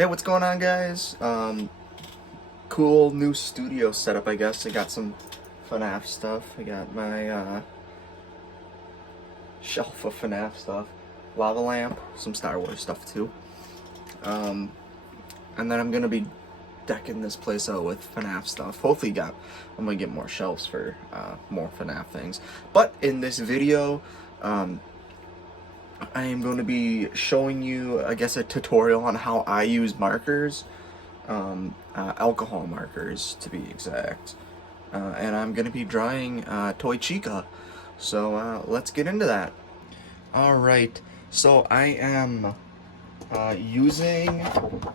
Hey, what's going on, guys? Cool new studio setup, I guess. I got some FNAF stuff. I got my shelf of FNAF stuff, lava lamp, some Star Wars stuff too. Um, and then I'm gonna be decking this place out with FNAF stuff. Hopefully, I'm gonna get more shelves for more FNAF things. But in this video, I am going to be showing you, I guess, a tutorial on how I use markers. Alcohol markers to be exact. And I'm going to be drawing Toy Chica. So let's get into that. Alright, so I am using,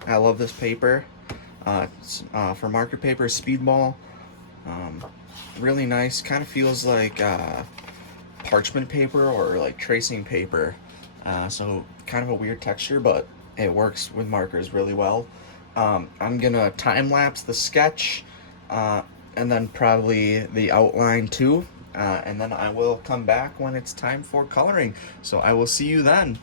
I love this paper, for marker paper, Speedball. Really nice, kind of feels like parchment paper or like tracing paper. So kind of a weird texture, but it works with markers really well. I'm gonna time lapse the sketch, and then probably the outline too, and then I will come back when it's time for coloring. So I will see you then.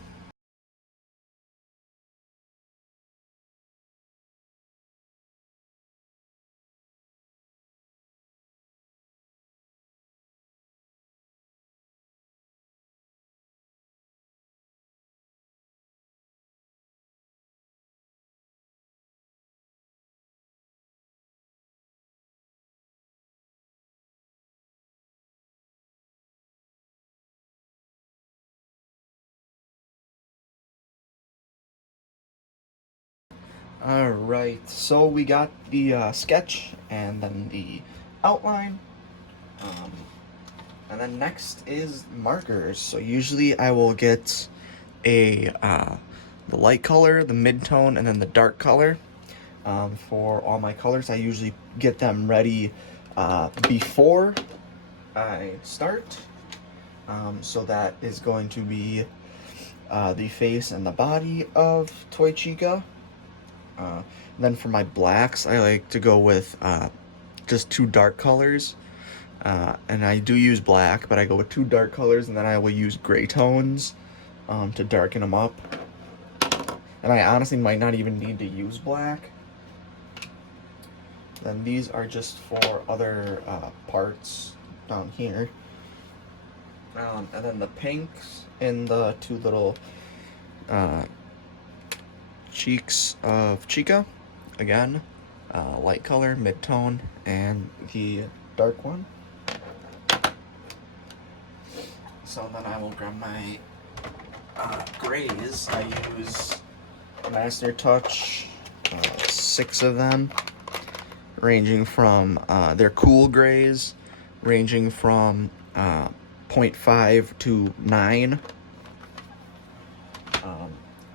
Alright, so we got the sketch and then the outline. Um, and then next is markers. So usually I will get the light color, the mid-tone, and then the dark color. For all my colors, I usually get them ready before I start. So that is going to be the face and the body of Toy Chica. Then for my blacks, I like to go with just two dark colors. And I do use black, but I go with two dark colors, and then I will use gray tones to darken them up. And I honestly might not even need to use black. Then these are just for other parts down here. And then the pinks in the two little cheeks of Chica. Again, light color, mid-tone, and the dark one. So then I will grab my grays. I use Master Touch, 6 of them, ranging from, they're cool grays, ranging from 0.5 to 9.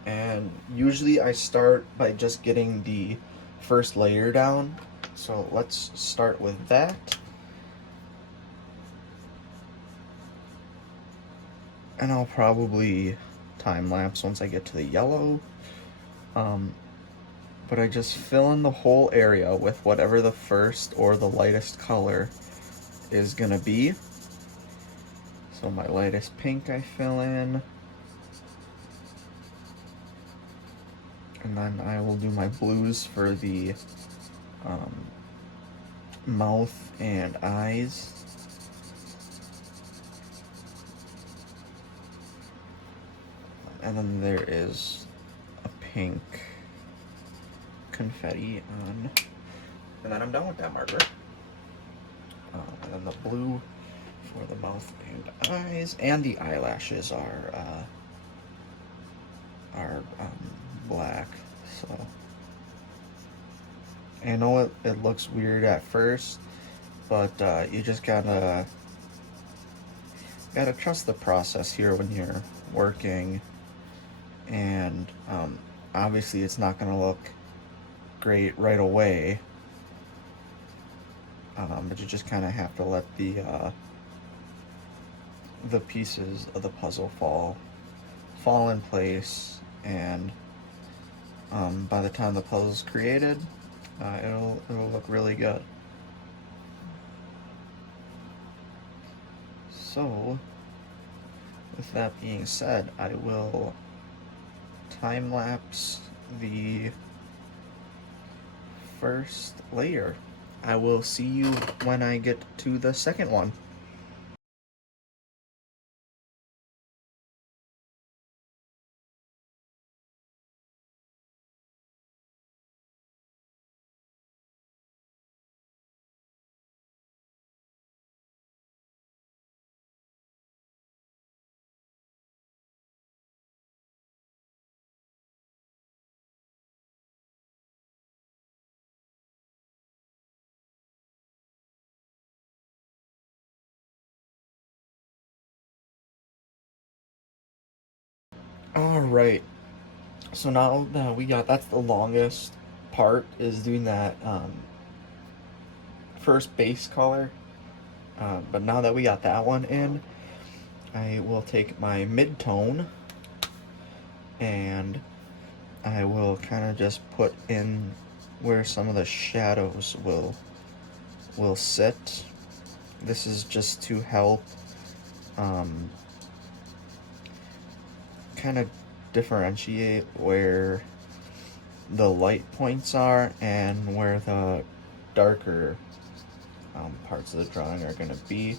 And usually I start by just getting the first layer down. So let's start with that. And I'll probably time lapse once I get to the yellow. But I just fill in the whole area with whatever the first or the lightest color is gonna be. So my lightest pink I fill in. And then I will do my blues for the mouth and eyes. And then there is a pink confetti on. And then I'm done with that marker. And then the blue for the mouth and eyes. And the eyelashes are black. So I know it looks weird at first, but you just gotta trust the process here when you're working. And obviously it's not gonna look great right away, but you just kind of have to let the pieces of the puzzle fall in place, and by the time the puzzle's created, it'll look really good. So with that being said, I will time lapse the first layer. I will see you when I get to the second one. Alright, so now that we got, that's the longest part, is doing that first base color. But now that we got that one in, I will take my mid-tone and I will kind of just put in where some of the shadows will sit. This is just to help kind of differentiate where the light points are and where the darker parts of the drawing are going to be.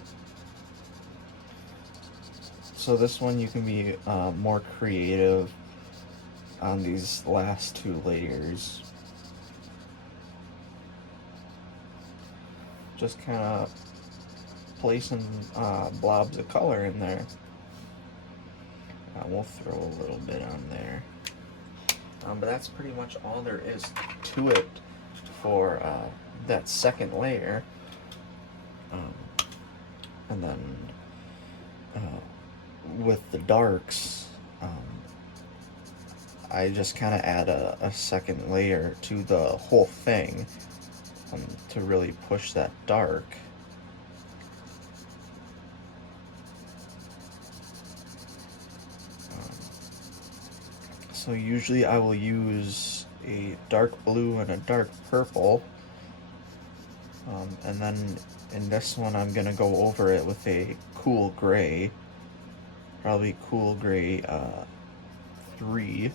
So this one you can be more creative on these last two layers. Just kind of placing blobs of color in there. We'll throw a little bit on there. But that's pretty much all there is to it for that second layer. And then with the darks, I just kind of add a second layer to the whole thing to really push that dark. So usually I will use a dark blue and a dark purple. And then in this one I'm going to go over it with a cool gray. Probably cool gray 3.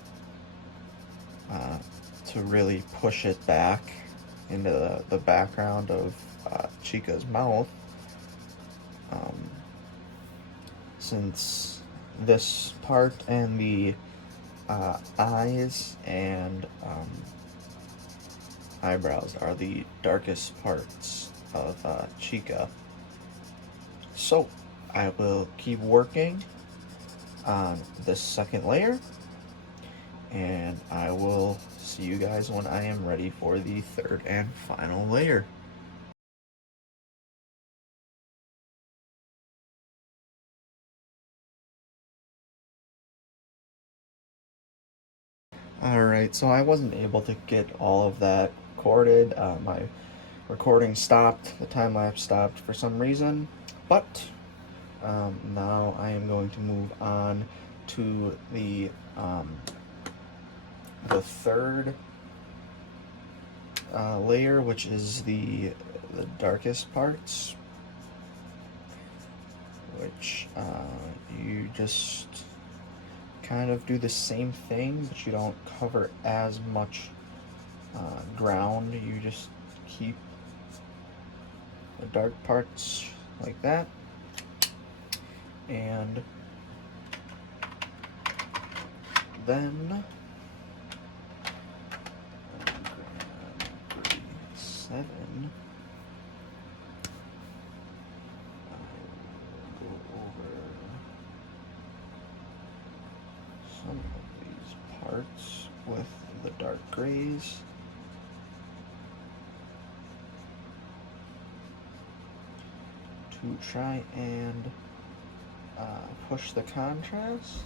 To really push it back into the background of Chica's mouth. Since this part and the eyes and eyebrows are the darkest parts of Chica. So I will keep working on this second layer, and I will see you guys when I am ready for the third and final layer. Alright, so I wasn't able to get all of that recorded. My recording stopped, the time lapse stopped for some reason, but now I am going to move on to the third layer, which is the darkest parts, which you just kind of do the same thing, but you don't cover as much ground. You just keep the dark parts like that, and then 7. I will go over some of these parts with the dark grays. To try and push the contrast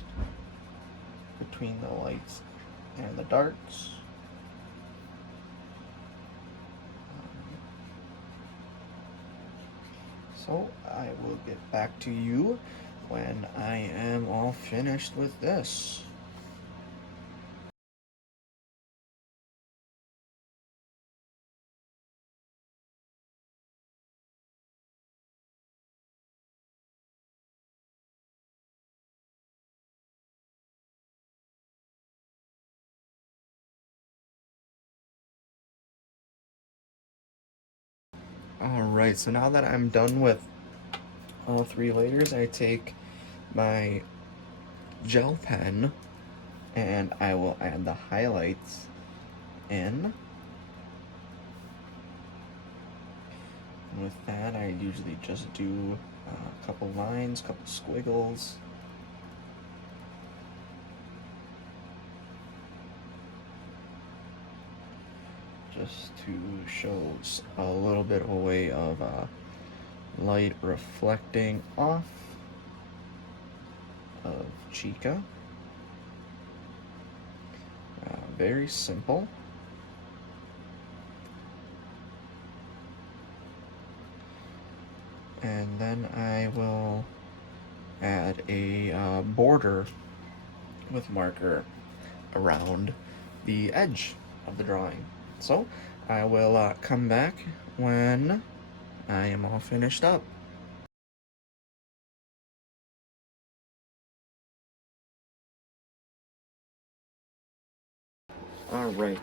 between the lights and the darks. So I will get back to you when I am all finished with this. Alright, so now that I'm done with all 3 layers, I take my gel pen and I will add the highlights in. And with that, I usually just do a couple lines, couple squiggles. Just to show a little bit of a way of light reflecting off of Chica. Very simple. And then I will add a border with marker around the edge of the drawing. So I will come back when I am all finished up. Alright,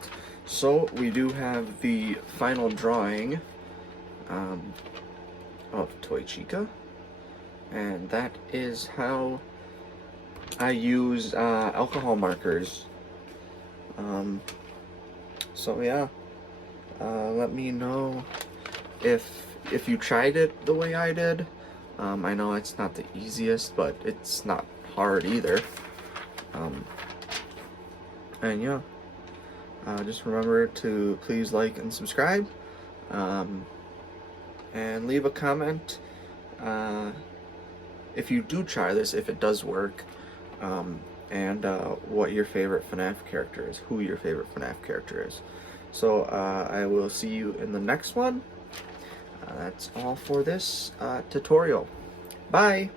so we do have the final drawing of Toy Chica, and that is how I use alcohol markers. So yeah, let me know if you tried it the way I did. I know it's not the easiest, but it's not hard either. And yeah, just remember to please like and subscribe, and leave a comment if you do try this, if it does work, and what your favorite FNAF character is, who your favorite FNAF character is. So I will see you in the next one. That's all for this tutorial. Bye!